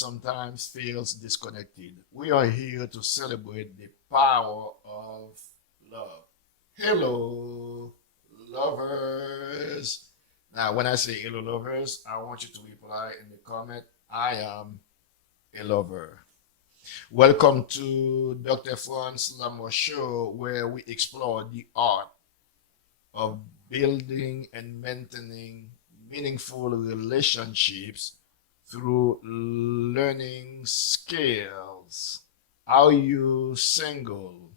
sometimes feels disconnected. We are here to celebrate the power of love. Hello, lovers. Now, when I say hello, lovers, I want you to reply in the comment, I am a lover. Welcome to Dr. Franz Lamo Show, where we explore the art of building and maintaining meaningful relationships through learning skills. Are you single?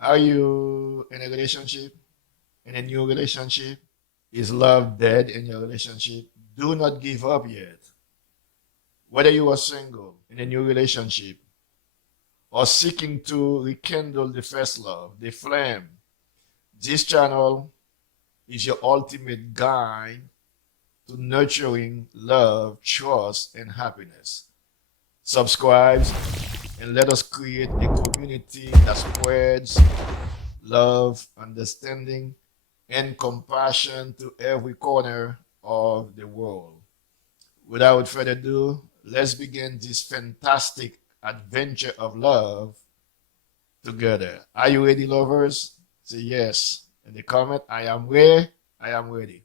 Are you in a relationship? In a new relationship? Is love dead in your relationship? Do not give up yet. Whether you are single, in a new relationship, or seeking to rekindle the first love, the flame, this channel is your ultimate guide to nurturing love, trust, and happiness. Subscribe and let us create a community that spreads love, understanding, and compassion to every corner of the world. Without further ado, let's begin this fantastic adventure of love together. Are you ready, lovers? Say yes in the comment. I am ready. I am ready.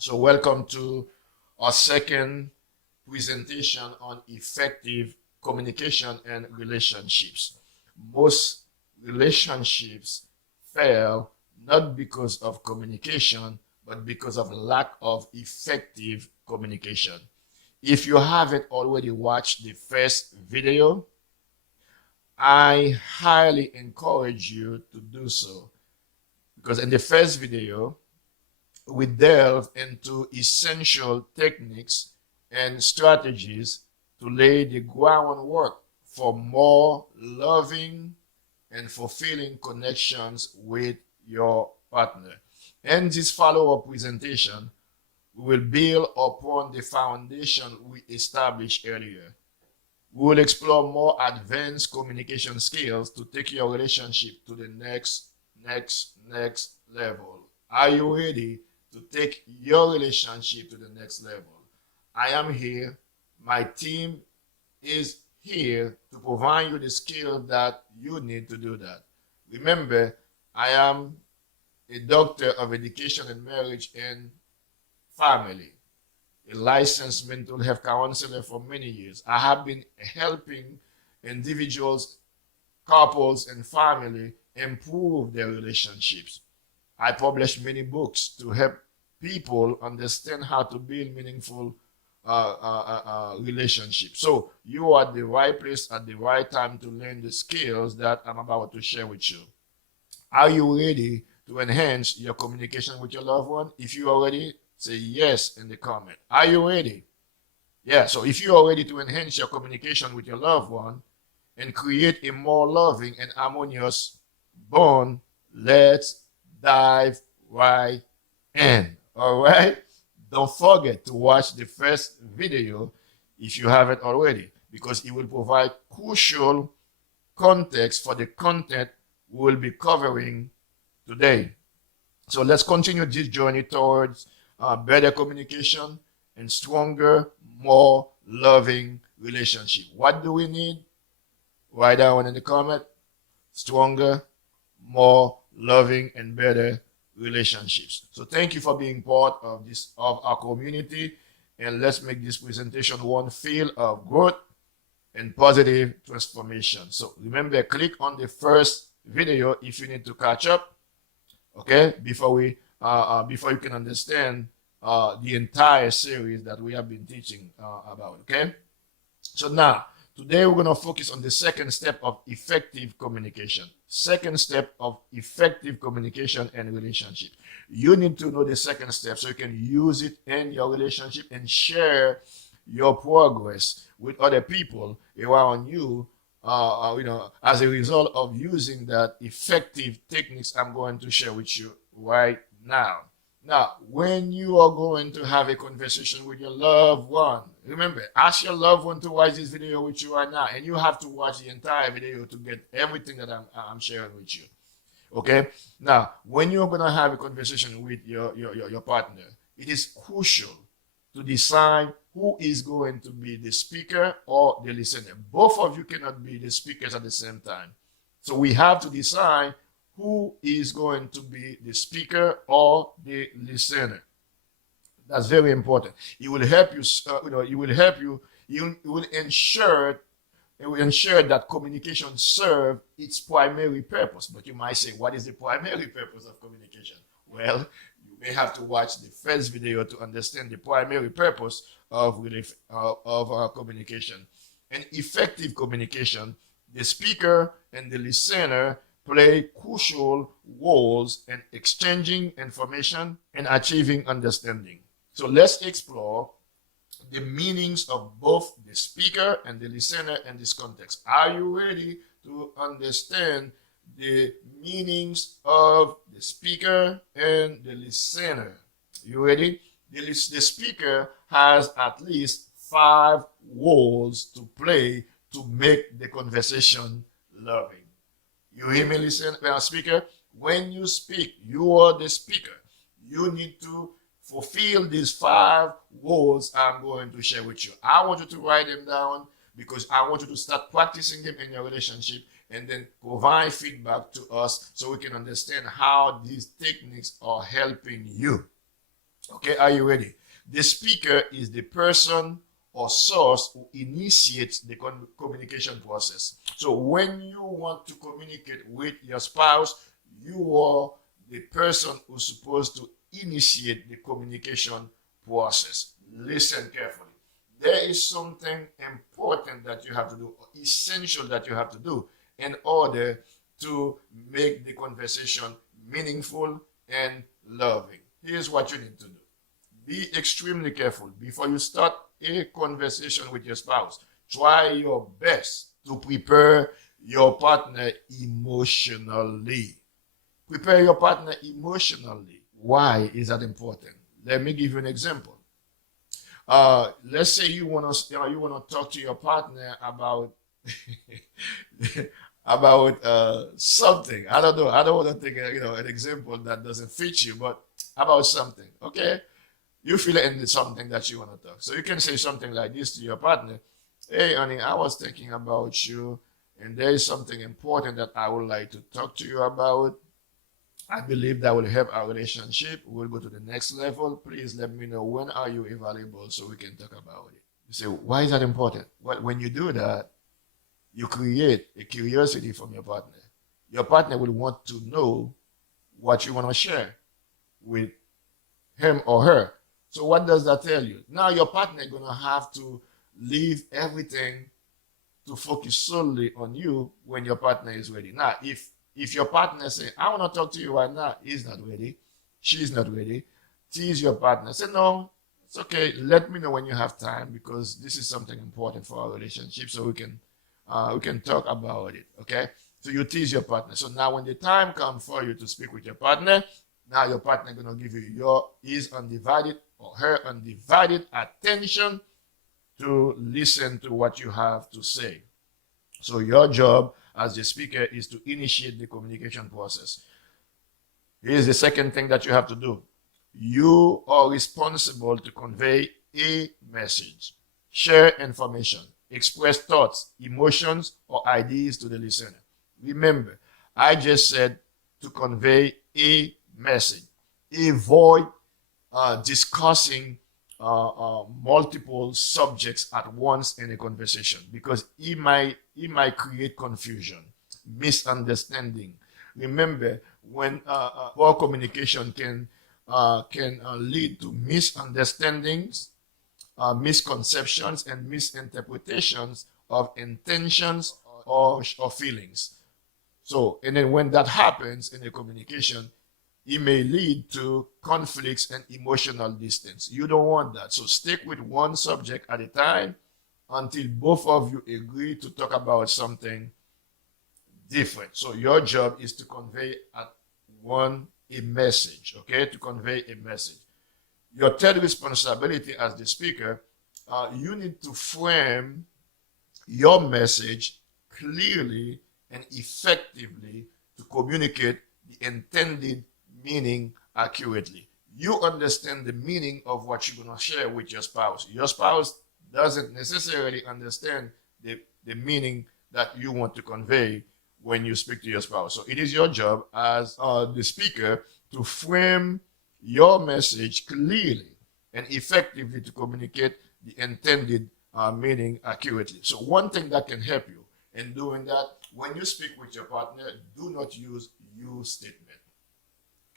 So welcome to our second presentation on effective communication and relationships. Most relationships fail not because of communication, but because of lack of effective communication. If you haven't already watched the first video, I highly encourage you to do so, because in the first video, we delve into essential techniques and strategies to lay the groundwork for more loving and fulfilling connections with your partner. In this follow-up presentation, we will build upon the foundation we established earlier. We will explore more advanced communication skills to take your relationship to the next level. Are you ready to take your relationship to the next level? I am here. My team is here to provide you the skill that you need to do that. Remember, I am a doctor of education and marriage and family, a licensed mental health counselor for many years. I have been helping individuals, couples, and family improve their relationships. I publish many books to help people understand how to build meaningful relationships. So you are at the right place at the right time to learn the skills that I'm about to share with you. Are you ready to enhance your communication with your loved one? If you are ready, say yes in the comment. Are you ready? Yeah, so if you are ready to enhance your communication with your loved one and create a more loving and harmonious bond, let's dive right in. All right? Don't forget to watch the first video if you haven't already, because it will provide crucial context for the content we will be covering today. So let's continue this journey towards better communication and stronger, more loving relationship. What do we need? Write down in the comment. Stronger, more loving, and better relationships. So thank you for being part of our community, and let's make this presentation one filled of growth and positive transformation. So remember, click on the first video if you need to catch up, okay, before you can understand the entire series that we have been teaching about. Okay, so now today we're going to focus on the second step of effective communication. Second step of effective communication and relationship. You need to know the second step so you can use it in your relationship and share your progress with other people around you, as a result of using that effective techniques I'm going to share with you right now. Now, when you are going to have a conversation with your loved one, remember, ask your loved one to watch this video with you right now, and you have to watch the entire video to get everything that I'm sharing with you. Okay? Now, when you're going to have a conversation with your partner, it is crucial to decide who is going to be the speaker or the listener. Both of you cannot be the speakers at the same time. So we have to decide who is going to be the speaker or the listener. That's very important. It will help you, it will help you, it will ensure that communication serve its primary purpose. But you might say, what is the primary purpose of communication? Well, you may have to watch the first video to understand the primary purpose of communication. And effective communication, the speaker and the listener play crucial roles in exchanging information and achieving understanding. So let's explore the meanings of both the speaker and the listener in this context. Are you ready to understand the meanings of the speaker and the listener? You ready? The speaker has at least 5 roles to play to make the conversation loving. You hear me, speaker? When you speak, you are the speaker. You need to fulfill these 5 roles I'm going to share with you. I want you to write them down because I want you to start practicing them in your relationship and then provide feedback to us so we can understand how these techniques are helping you. Okay, are you ready? The speaker is the person or source who initiates the communication process. So when you want to communicate with your spouse, you are the person who's supposed to initiate the communication process. Listen carefully. There is something important that you have to do, essential that you have to do in order to make the conversation meaningful and loving. Here's what you need to do. Be extremely careful before you start a conversation with your spouse. Try your best to prepare your partner emotionally. Prepare your partner emotionally. Why is that important? Let me give you an example. Let's say you want to talk to your partner about something. I don't know. I don't want to take an example that doesn't fit you, but about something. Okay, you feel it in something that you want to talk. So you can say something like this to your partner. Hey, honey, I was thinking about you, and there is something important that I would like to talk to you about. I believe that will help our relationship. We'll go to the next level. Please let me know when are you available so we can talk about it. You say, why is that important? Well, when you do that, you create a curiosity from your partner. Your partner will want to know what you want to share with him or her. So what does that tell you? Now your partner is going to have to leave everything to focus solely on you when your partner is ready. Now, if your partner say, I want to talk to you right now, he's not ready, she's not ready, tease your partner. Say, no, it's okay. Let me know when you have time because this is something important for our relationship so we can talk about it, okay? So you tease your partner. So now when the time comes for you to speak with your partner, now your partner is going to give you his undivided or her undivided attention to listen to what you have to say. So your job as the speaker is to initiate the communication process. Here's the second thing that you have to do. You are responsible to convey a message, share information, express thoughts, emotions, or ideas to the listener. Remember, I just said to convey a message. Avoid discussing multiple subjects at once in a conversation because it might create confusion, misunderstanding. Remember, when poor communication can lead to misunderstandings, misconceptions, and misinterpretations of intentions or feelings. So, and then when that happens in a communication, it may lead to conflicts and emotional distance. You don't want that. So stick with one subject at a time until both of you agree to talk about something different. So your job is to convey at one a message, okay? To convey a message. Your third responsibility as the speaker, you need to frame your message clearly and effectively to communicate the intended meaning accurately. You understand the meaning of what you're going to share with your spouse. Your spouse doesn't necessarily understand the meaning that you want to convey when you speak to your spouse. So it is your job as the speaker to frame your message clearly and effectively to communicate the intended meaning accurately. So one thing that can help you in doing that, when you speak with your partner, do not use you statement.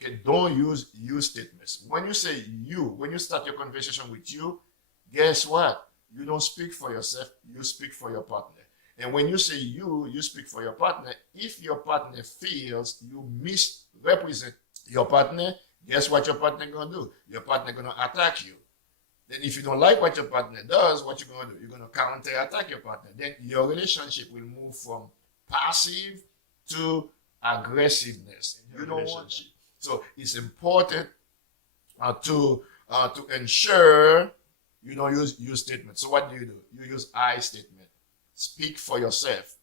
Okay, don't use you statements. When you say you, when you start your conversation with you, guess what? You don't speak for yourself, you speak for your partner. And when you say you speak for your partner. If your partner feels you misrepresent your partner, guess what your partner gonna do? Your partner gonna attack you. Then if you don't like what your partner does, what you're gonna do? You're gonna counter-attack your partner. Then your relationship will move from passive to aggressiveness. You don't want it. So it's important to ensure you don't use you statement. So what do? You use I statement. Speak for yourself.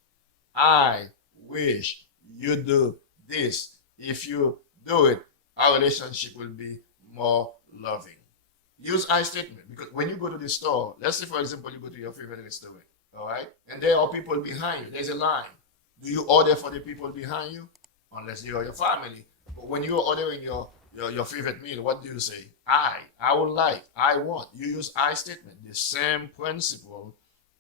I wish you do this. If you do it, our relationship will be more loving. Use I statement, because when you go to the store, let's say for example you go to your favorite restaurant, all right, and there are people behind you. There's a line. Do you order for the people behind you? Unless they are your family. But when you're ordering your favorite meal, what do you say? I would like, I want. You use I statement. The same principle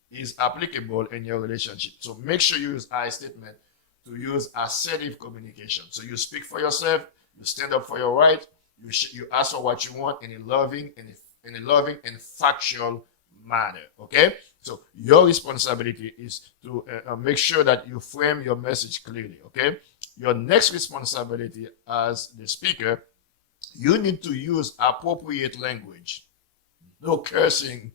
is applicable in your relationship. So make sure you use I statement to use assertive communication. So you speak for yourself, you stand up for your right, you ask for what you want in a loving and factual manner. Okay? So your responsibility is to make sure that you frame your message clearly. Okay? Your next responsibility as the speaker, you need to use appropriate language. No cursing,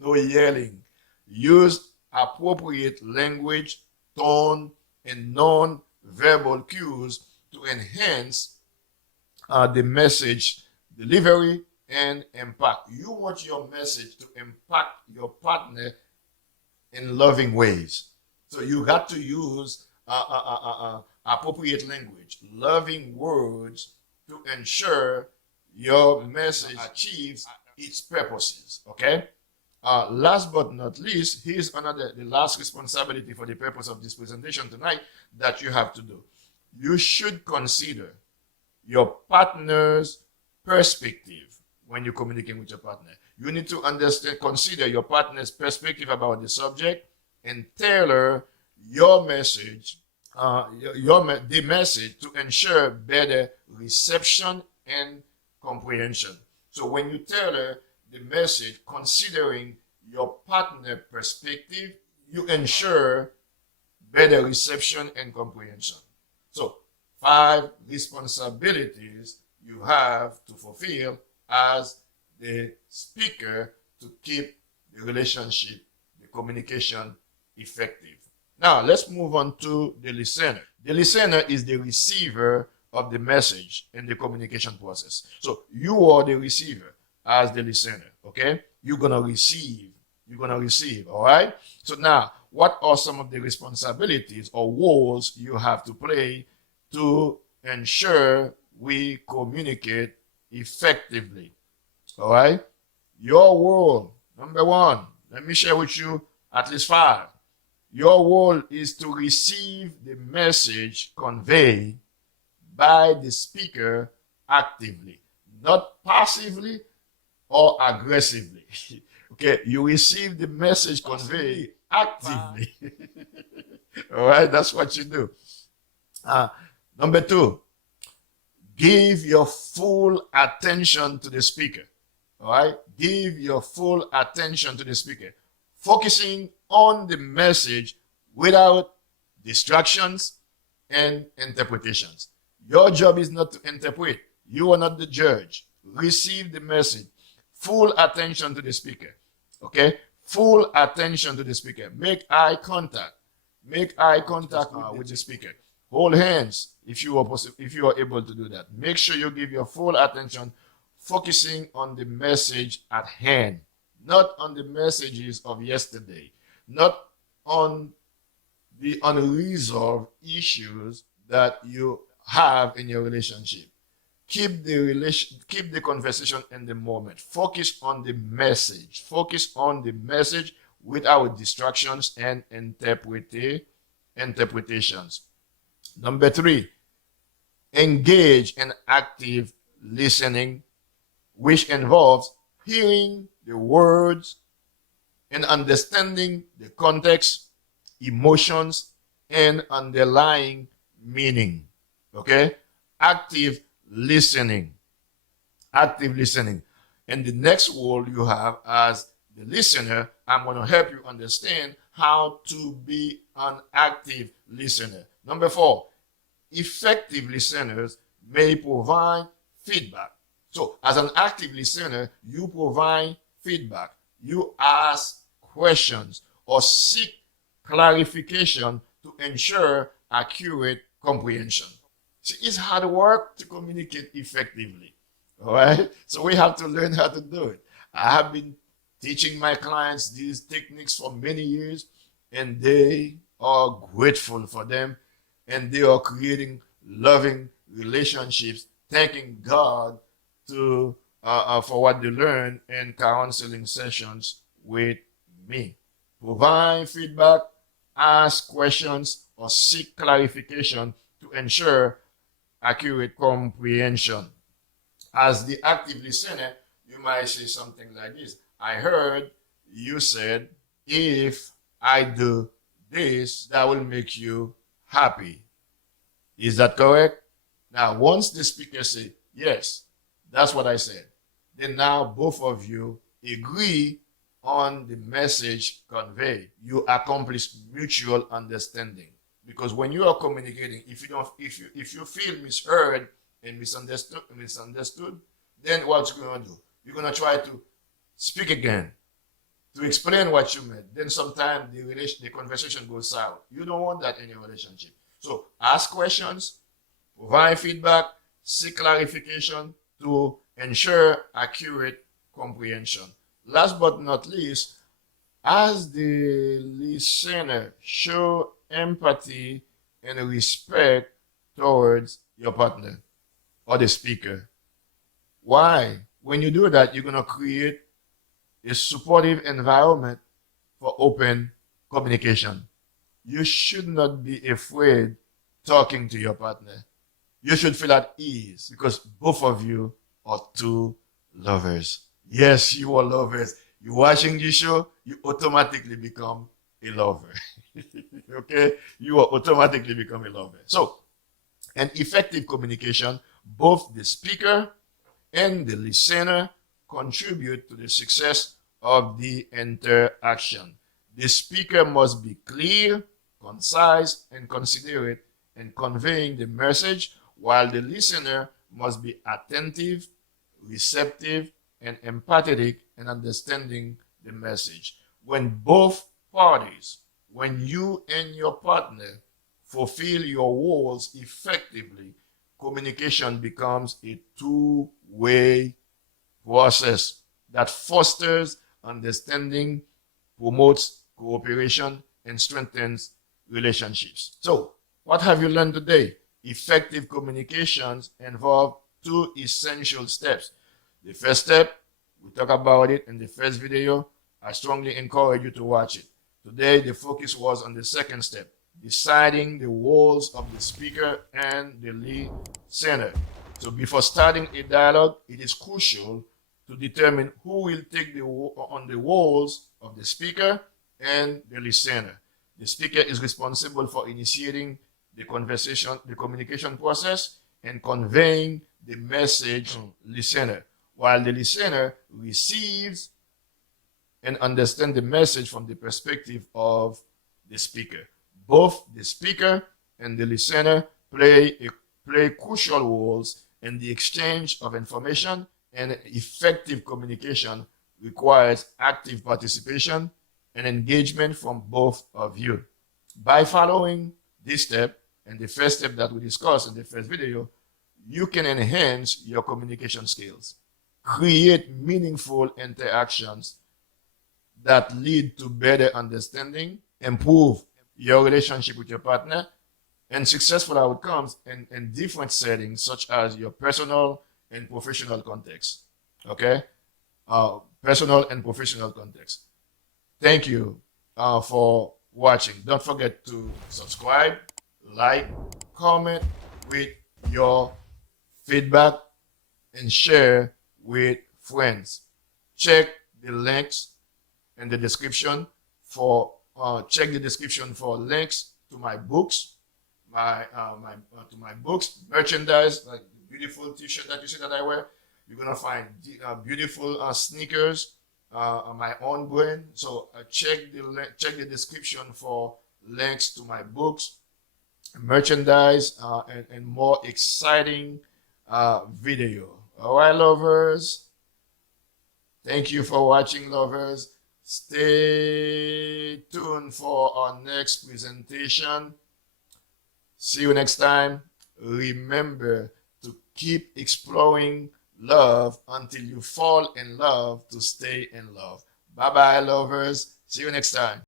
no yelling. Use appropriate language, tone, and non-verbal cues to enhance the message delivery and impact. You want your message to impact your partner in loving ways. So you got to use appropriate language, loving words to ensure your message achieves its purposes. Okay? Last but not least, here's the last responsibility for the purpose of this presentation tonight that you have to do. You should consider your partner's perspective when you're communicating with your partner. You need to consider your partner's perspective about the subject and tailor your message, the message to ensure better reception and comprehension. So when you tailor the message considering your partner perspective, you ensure better reception and comprehension. So 5 responsibilities you have to fulfill as the speaker to keep the relationship, the communication effective. Now let's move on to the listener. The listener is the receiver of the message in the communication process. So you are the receiver as the listener, okay? You're gonna receive, all right? So now, what are some of the responsibilities or roles you have to play to ensure we communicate effectively, all right? Your role, number 1, let me share with you at least 5. Your role is to receive the message conveyed by the speaker actively, not passively or aggressively. Okay, you receive the message conveyed actively. All right, that's what you do. Number 2, give your full attention to the speaker. All right, give your full attention to the speaker, focusing on the message without distractions and interpretations. Your job is not to interpret. You are not the judge. Receive the message. Full attention to the speaker. Okay? Full attention to the speaker. Make eye contact. Make eye contact with the speaker. Hold hands if you are if you are able to do that. Make sure you give your full attention, focusing on the message at hand, not on the messages of yesterday, not on the unresolved issues that you have in your relationship. Keep the conversation in the moment. Focus on the message. Focus on the message without distractions and interpretations. Number 3, engage in active listening, which involves hearing the words and understanding the context, emotions, and underlying meaning. Okay? Active listening. Active listening. And the next role you have as the listener, I'm going to help you understand how to be an active listener. Number 4, effective listeners may provide feedback. So, as an active listener, you provide feedback. You ask questions or seek clarification to ensure accurate comprehension. See, it's hard work to communicate effectively. All right? So we have to learn how to do it. I have been teaching my clients these techniques for many years, and they are grateful for them, and they are creating loving relationships, thanking God for what they learn in counseling sessions with me. Provide feedback, ask questions, or seek clarification to ensure accurate comprehension. As the active listener, you might say something like this: I heard you said, if I do this, that will make you happy. Is that correct? Now, once the speaker says, yes, that's what I said, then now both of you agree on the message conveyed. You accomplish mutual understanding. Because when you are communicating, if you feel misheard and misunderstood, then what you're going to do? You're going to try to speak again to explain what you meant. Then sometimes the conversation goes south. You don't want that in your relationship. So ask questions, provide feedback, seek clarification to ensure accurate comprehension. Last but not least, as the listener, show empathy and respect towards your partner or the speaker. Why? When you do that, you're going to create a supportive environment for open communication. You should not be afraid talking to your partner. You should feel at ease because both of you are two lovers. Yes, you are lovers. You're watching this show, you automatically become a lover. Okay? You are automatically become a lover. So, an effective communication, both the speaker and the listener contribute to the success of the interaction. The speaker must be clear, concise, and considerate in conveying the message, while the listener must be attentive, receptive, and empathetic in understanding the message. When both parties, when you and your partner fulfill your roles effectively, communication becomes a two-way process that fosters understanding, promotes cooperation, and strengthens relationships. So, what have you learned today? Effective communications involve 2 essential steps. The first step, we talk about it in the first video. I strongly encourage you to watch it. Today, the focus was on the second step, deciding the roles of the speaker and the listener. So before starting a dialogue, it is crucial to determine who will take on the roles of the speaker and the listener. The speaker is responsible for initiating the conversation, the communication process, and conveying the message to listener, while the listener receives and understands the message from the perspective of the speaker. Both the speaker and the listener play crucial roles in the exchange of information, and effective communication requires active participation and engagement from both of you. By following this step, And the first step that we discussed in the first video, you can enhance your communication skills. Create meaningful interactions that lead to better understanding, improve your relationship with your partner, and successful outcomes in different settings, such as your personal and professional context. Okay? Personal and professional context. Thank you for watching. Don't forget to subscribe, like, comment with your feedback, and share with friends. Check the links in the description for links to my books, to my books, merchandise, like the beautiful T-shirt that you see that I wear. You're gonna find beautiful sneakers on my own brand. So check the description for links to my books, merchandise, and more exciting video. All right, lovers. Thank you for watching, lovers. Stay tuned for our next presentation. See you next time. Remember to keep exploring love until you fall in love to stay in love. Bye-bye, lovers. See you next time.